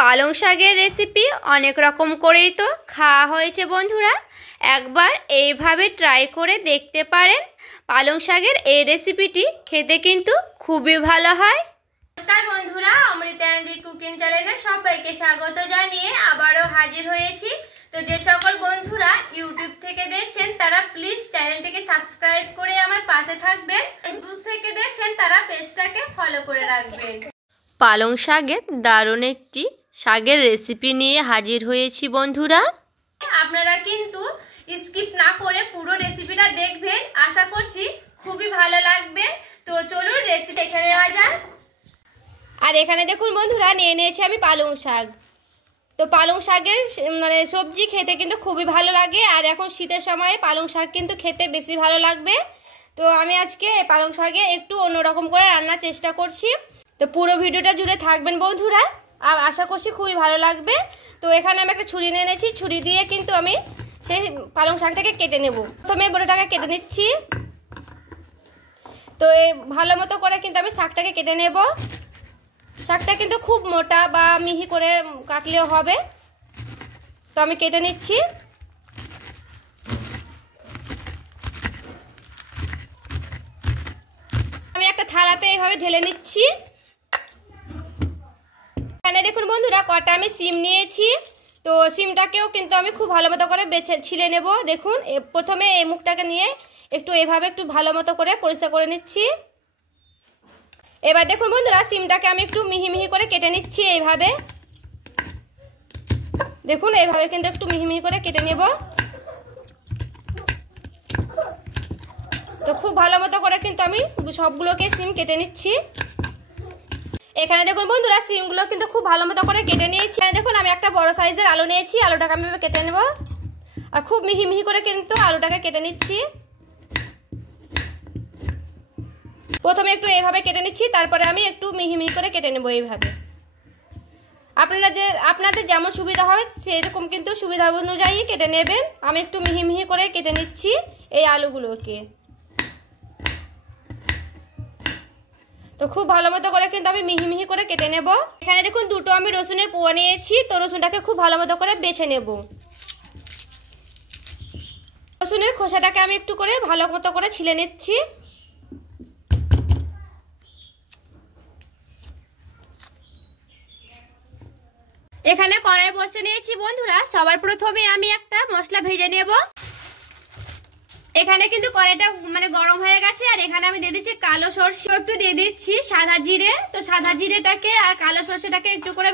পালং শাকের রেসিপি অনেক রকম করেই তো খাওয়া হয়েছে বন্ধুরা, একবার এইভাবে ট্রাই করে দেখতে পারেন। পালং শাকের এই রেসিপিটি খেতে কিন্তু খুবই ভালো হয়। নমস্কার বন্ধুরা, অমৃতাঞ্জলি কুকিং চ্যানেলে সবাইকে স্বাগত জানিয়ে আবারও হাজির হয়েছি। তো যে সকল বন্ধুরা ইউটিউব থেকে দেখছেন তারা প্লিজ চ্যানেলটিকে সাবস্ক্রাইব করে আমার পাশে থাকবেন, ফেসবুক থেকে দেখছেন তারা পেজটাকে ফলো করে রাখবেন। পালং শাকের দারুণ একটি শাকের রেসিপি নিয়ে হাজির হয়েছি বন্ধুরা। আপনারা কিন্তু স্কিপ না করে পুরো রেসিপিটা দেখবেন, আশা করছি খুবই ভালো লাগবে। তো চলুন রেসিপি দেখে নেওয়া যাক। আর এখানে দেখুন বন্ধুরা, নিয়ে নিয়েছি আমি পালং শাক। তো পালং শাকের মানে সবজি খেতে কিন্তু খুবই ভালো লাগে, আর এখন শীতের সময়ে পালং শাক কিন্তু খেতে বেশি ভালো লাগবে। তো আমি আজকে পালং শাকে একটু অন্যরকম করে রান্নার চেষ্টা করছি। তো পুরো ভিডিওটা জুড়ে থাকবেন বন্ধুরা, আর আশা করছি খুবই ভালো লাগবে। তো এখানে আমি একটা ছুরি নিয়ে নিয়েছি, ছুরি দিয়ে কিন্তু আমি সেই পালং শাকটাকে কেটে নেব। প্রথমে বড়টাকে কেটে নিচ্ছি। তো এই ভালো মতো করে কিন্তু আমি শাকটাকে কেটে নেব। শাকটা কিন্তু খুব মোটা বা মিহি করে কাটলেও হবে। তো আমি কেটে নিচ্ছি। আমি একটা থালাতে এইভাবে ঢেলে নিচ্ছি। এখানে দেখুন বন্ধুরা, কটা আমি সিম নিয়েছি। তো সিমটাকেও কিন্তু আমি খুব ভালো মতো করে ছিলে নেব। দেখুন প্রথমে এই মুখটাকে নিয়ে একটু এভাবে একটু ভালো মতো করে পরিষ্কার করে নিচ্ছি। এবার দেখুন বন্ধুরা, সিমটাকে আমি একটু মিহি মিহি করে কেটে নিচ্ছি এইভাবে। দেখুন এইভাবে কিন্তু একটু মিহি মিহি করে কেটে নেব। তো খুব ভালো মতো করে কিন্তু আমি সবগুলোকে সিম কেটে নিচ্ছি। এখানে দেখুন বন্ধুরা, সিমগুলো কিন্তু খুব ভালো মতো করে কেটে নিয়েছি। দেখুন আমি একটা বড় সাইজের আলু নিয়েছি, আলুটাকে আমি কেটে নেব। আর খুব মিহি মিহি করে কিন্তু আলুটাকে কেটে নিচ্ছি। প্রথমে একটু এইভাবে কেটে নিচ্ছি, তারপরে আমি একটু মিহি মিহি করে কেটে নেব এইভাবে। আপনাদের যেমন সুবিধা হয় সেরকম কিন্তু সুবিধা অনুযায়ী কেটে নেবেন। আমি একটু মিহি মিহি করে কেটে নিচ্ছি এই আলুগুলোকে। তো খুব ভালো মতো করে কিন্তু আমি মিহি মিহি করে কেটে নেব। এখানে দেখুন দুটো আমি রসুনের পোয়া নিয়েছি। তো রসুনটাকে খুব ভালো মতো করে বেছে নেব। রসুনের খোসাটাকে আমি একটু করে ভালো মতো করে ছিলে নিচ্ছি। এখানে কড়াই বসে নিয়েছি বন্ধুরা। সবার প্রথমে আমি একটা মশলা ভেজে নেব। এখানে কিন্তু কড়াইটা গরম হয়ে গেছে, আর এখানে আমি দিয়ে দিচ্ছি কালো সরষে, একটু দিয়ে দিচ্ছি সাদা জিরে। তো সাদা জিরেটাকে আর কালো সরষেটাকে একটু করে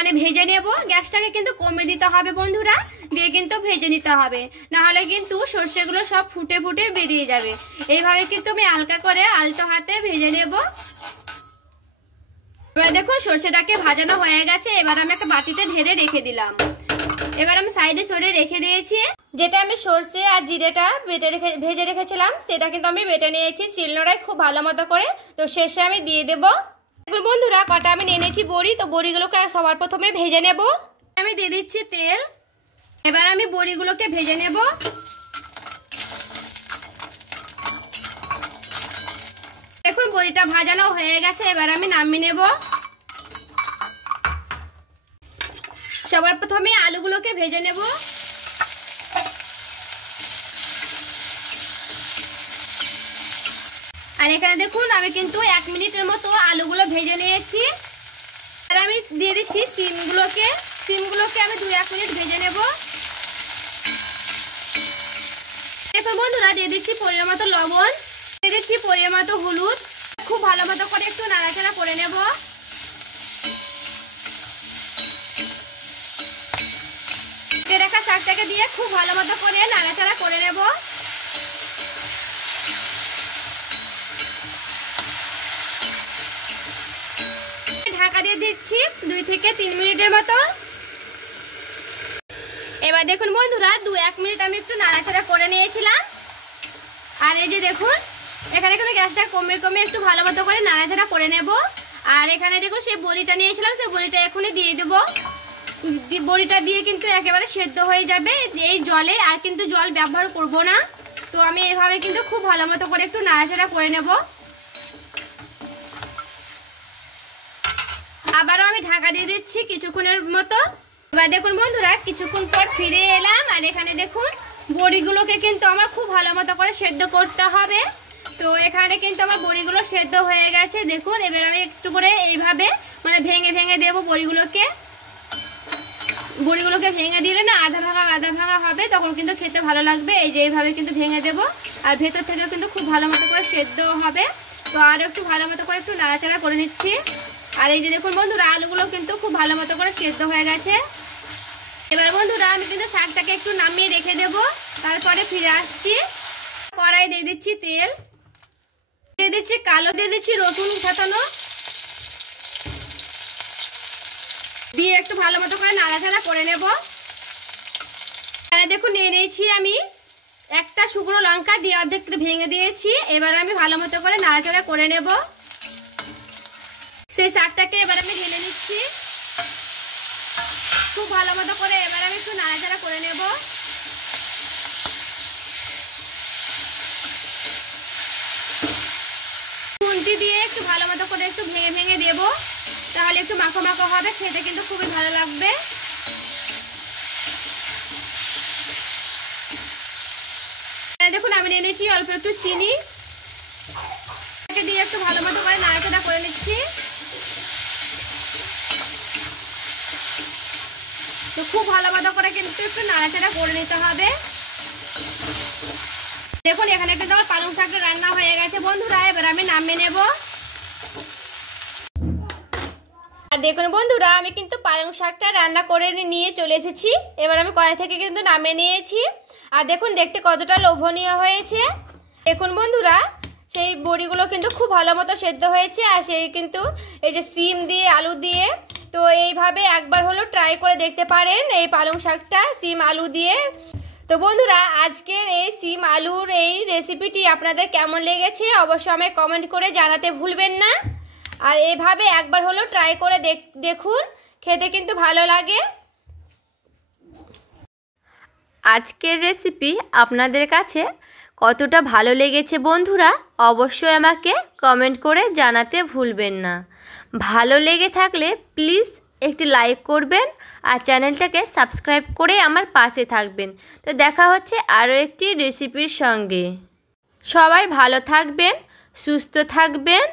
আমি ভেজে নেব। গ্যাসটাকে কিন্তু কমে দিতে হবে বন্ধুরা, দিয়ে কিন্তু ভেজে নিতে হবে, না হলে কিন্তু সরষেগুলো সব ফুটে ফুটে বেরিয়ে যাবে। এইভাবে কিন্তু আমি হালকা করে আলতো হাতে ভেজে নেব। এবার দেখুন সরষেটাকে ভাজানো হয়ে গেছে। এবার আমি একটা বাটিতে ঢেলে রেখে দিলাম। এবার আমি সাইডে সরিয়ে রেখে দিয়েছি। যেটা আমি সরষে আর জিরেটা ভেজে রেখেছিলাম সেটা কিন্তু আমি বেটে নিয়েছি শিলনোড়ায় খুব ভালো মতো করে। তো শেষে আমি দিয়ে দেব। এখন বন্ধুরা কটা আমি নিয়ে নিয়েছি বড়ি। তো বড়িগুলোকে সবার প্রথমে ভেজে নেব। আমি দিয়ে দিচ্ছি তেল। এবার আমি বড়িগুলোকে ভেজে নেব। দেখুন বড়িটা ভাজানো হয়ে গেছে। এবার আমি নামিয়ে নেব। সবার প্রথমে আলুগুলোকে ভেজে নেব। আর এখানে দেখুন আমি কিন্তু 1 মিনিটের মতো আলুগুলো ভেজে নিয়েছি। আর আমি দিয়ে দিচ্ছি সিমগুলোকে। সিমগুলোকে আমি 2-1 মিনিট ভেজে নেব। দেখুন বন্ধুরা, দিয়ে দিচ্ছি পরিমাণ মতো লবণ, দিয়ে দিচ্ছি পরিমাণ মতো হলুদ। খুব ভালো মতো করে একটু নাড়াচাড়া করে নেব। কেটে রাখা শাকটাকে দিয়ে খুব ভালো মতো করে নাড়াচাড়া করে নেব। ঢাকা দিয়ে দিচ্ছি 2 থেকে 3 মিনিটের মতো। এবার দেখুন বন্ধুরা, 2-1 মিনিট আমি একটু নাড়াচাড়া করে নিয়েছিলাম। আর এই যে দেখুন এখানে কিন্তু গ্যাসটা কমে কমে একটু ভালো মতো করে নাড়াচাড়া করে নেব। আর এখানে দেখুন সেই বড়িটা নিয়েছিলাম, সেই বড়িটা এখনই দিয়ে দেব। বড়িটা দিয়ে কিন্তু একেবারে সেদ্ধ হয়ে যাবে এই জলে, আর কিন্তু জল ব্যবহার করব না। তো আমি এইভাবে কিন্তু খুব ভালো মতো করে একটু নাড়াচাড়া করে নেব। আবারও আমি ঢাকা দিয়ে দিচ্ছি কিছুক্ষণের মতো। এবার দেখুন বন্ধুরা কিছুক্ষণ পর ফিরে এলাম, আর এখানে দেখুন বড়িগুলোকে কিন্তু আমার খুব ভালো মতো করে সেদ্ধ করতে হবে। তো এখানে কিন্তু আমার বড়িগুলো সেদ্ধ হয়ে গেছে দেখুন। এবার আমি একটু করে এইভাবে মানে ভেঙে ভেঙে দেবো বড়িগুলোকে। বড়িগুলোকে ভেঙে দিলে না আধা ভাঙা হবে, তখন কিন্তু খেতে ভালো লাগবে। এই যে এইভাবে কিন্তু ভেঙে দেবো, আর ভেতর থেকেও কিন্তু খুব ভালো মতো করে সেদ্ধ হবে। তো আরও একটু ভালো মতো করে একটু নাড়াচাড়া করে নিচ্ছি। আর এই যে দেখুন বন্ধুরা আলুগুলো কিন্তু খুব ভালো মতো করে সেদ্ধ হয়ে গেছে। এবার বন্ধুরা আমি কিন্তু শাকটাকে একটু নামিয়ে রেখে দেব, তারপরে ফিরে আসছি। কড়াই দিয়ে দিচ্ছি তেল, দিয়ে দিচ্ছি কালো, দিয়ে দিচ্ছি রসুন ফাটানো, দিয়ে একটু ভালো মতো করে নাড়াচাড়া করে নেব। দেখুন নিয়ে নিয়েছি আমি একটা শুকনো লঙ্কা, দিয়ে অর্ধেক ভেঙে দিয়েছি। এবার আমি ভালো মতো করে নাড়াচাড়া করে নেব। সেই শাকটাকে এবার আমি ঢেলে নিচ্ছি খুব ভালো মতো করে। এবার আমি একটু নাড়াচাড়া করে নেব। খুন্তি দিয়ে একটু ভালো মতো করে একটু ভেঙে ভেঙে দেব, তাহলে একটু মাখো মাখো হবে, খেতে কিন্তু খুবই ভালো লাগবে। দেখুন আমি নিয়ে নিয়েছি অল্প একটু চিনি, দিয়ে একটু ভালো মতো করে নাড়াচাড়া করে নিচ্ছি। তো খুব ভালো মতো করে কিন্তু একটু নাড়াচাড়া করে নিতে হবে। দেখুন এখানে কিন্তু আমার পালং শাকটা রান্না হয়ে গেছে বন্ধুরা। এবার আমি নামিয়ে নেব। আর দেখুন বন্ধুরা আমি কিন্তু পালং শাকটা রান্না করে নিয়ে চলে এসেছি। এবার আমি কড়াই থেকে কিন্তু নামিয়ে নিয়েছি। আর দেখুন দেখতে কতটা লোভনীয় হয়েছে। দেখুন বন্ধুরা সেই বড়িগুলো কিন্তু খুব ভালো মতো সেদ্ধ হয়েছে, আর সেই কিন্তু এই যে সিম দিয়ে আলু দিয়ে। তো এইভাবে একবার হলো ট্রাই করে দেখতে পারেন এই পালং শাকটা সিম আলু দিয়ে। তো বন্ধুরা আজকের এই সিম আলুর এই রেসিপিটি আপনাদের কেমন লেগেছে অবশ্যই আমায় কমেন্ট করে জানাতে ভুলবেন না। আর এইভাবে একবার হলো ট্রাই করে দেখুন, খেতে কিন্তু ভালো লাগে। আজকের রেসিপি আপনাদের কাছে কতটা ভালো লেগেছে বন্ধুরা অবশ্যই আমাকে কমেন্ট করে জানাতে ভুলবেন না। ভালো লেগে থাকলে প্লিজ একটি লাইক করবেন, আর চ্যানেলটাকে সাবস্ক্রাইব করে আমার পাশে থাকবেন। তো দেখা হচ্ছে আরও একটি রেসিপির সঙ্গে। সবাই ভালো থাকবেন, সুস্থ থাকবেন।